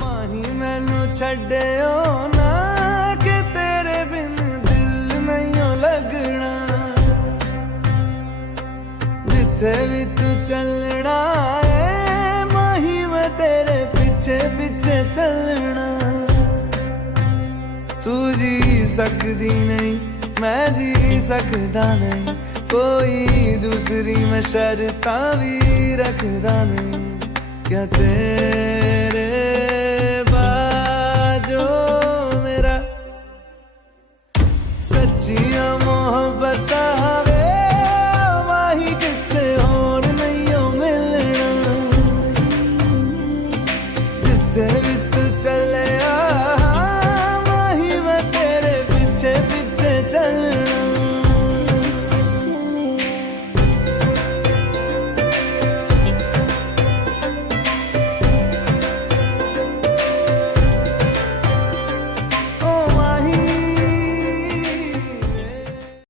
माही मैनू छड्डियो ना कि तेरे बिन दिल नहीं लगना, जिथे भी तू चलना है माही मैं तेरे पीछे पीछे चलना। तू जी सकदी नहीं मैं जी सकदा नहीं, कोई दूसरी मैं शर्तां भी रखदा नहीं। क्या तेरे बाजो मेरा सच्चियां मोहब्बत वे माही किते होर नहीं मिलना, जिथे भी